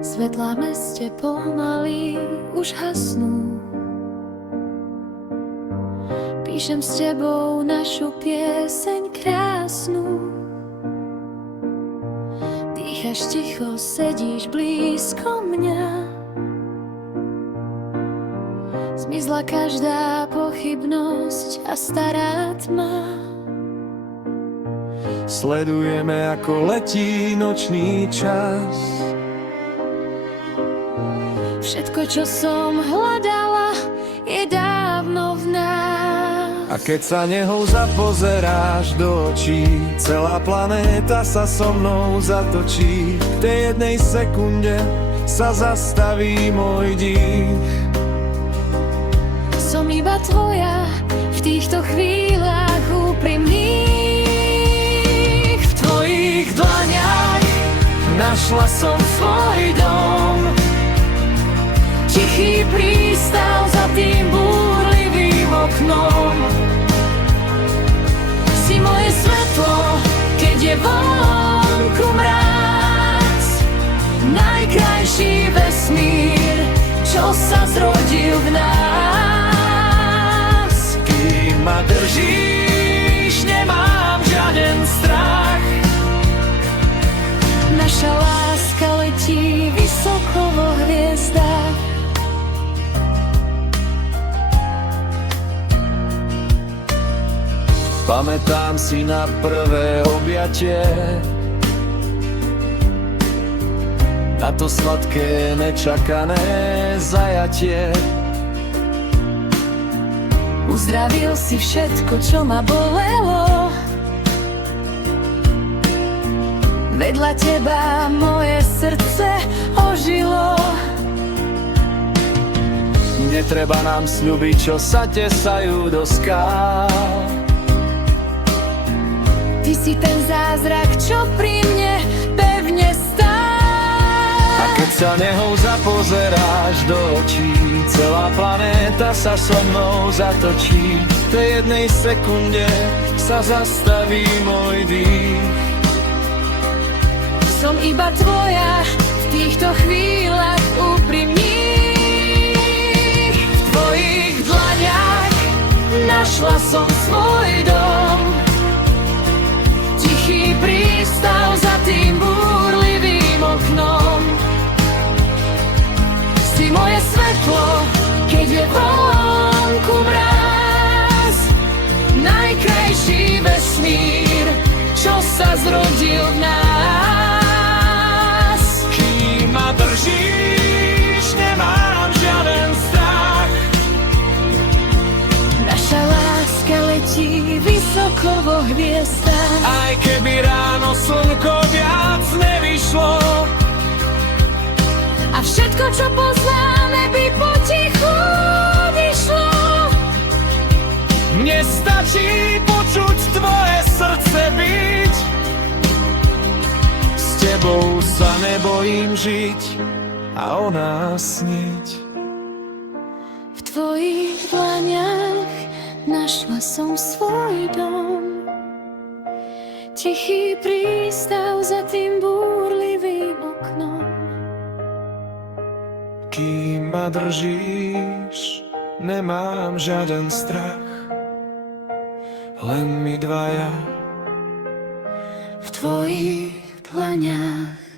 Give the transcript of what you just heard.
Svetlá v meste pomaly už hasnú. Píšem s tebou našu pieseň krásnu. Dýchaš ticho, sedíš blízko mňa. Zmizla každá pochybnosť a stará tma. Sledujeme, ako letí nočný čas. Všetko, čo som hľadala, je dávno v nás. A keď sa nehou zapozeráš do očí, celá planéta sa so mnou zatočí. V tej jednej sekunde sa zastaví môj dých. Som iba tvoja v týchto chvíľach úprimných. V tvojich dlaniach našla som svoj dom. Tichý prístav za tým búrlivým oknom. Si moje svetlo, keď je vonku mráz. Najkrajší vesmír, čo sa zrodil v nás. Kým ma držíš, nemám žiaden strach. Naša láska letí vysoko vo hviezdách. Pamätám si na prvé objatie, na to sladké, nečakané zajatie. Uzdravil si všetko, čo ma bolelo. Vedľa teba moje srdce ožilo. Netreba nám sľuby, čo sa tesajú do skál. Ty si ten zázrak, čo pri mne pevne stál. A keď sa nehou zapozeráš do očí, celá planéta sa so mnou zatočí. V tej jednej sekunde sa zastaví môj dých. Som iba tvoja v týchto chvíľach úprimných. V tvojich dlaniach Našla som svoj dom. Tichý prístav za tým búrlivým oknom. Si moje svetlo, keď je vonku mráz. Najkrajší vesmír, čo sa zrodil v nás. kým ma držíš, nemám žiaden strach. Naša láska letí vysoko vo hviezdách. Aj keby ráno slnko viac nevyšlo, A všetko, čo poznáme, by potichu vyšlo. mne stačí počuť tvoje srdce biť. S tebou sa nebojím žiť a o nás sniť. V tvojich dlaniach našla som svoj dom. Tichý prístav za tým búrlivým oknom. Kým ma držíš, nemám žiaden strach. Len my dvaja V tvojich dlaniach.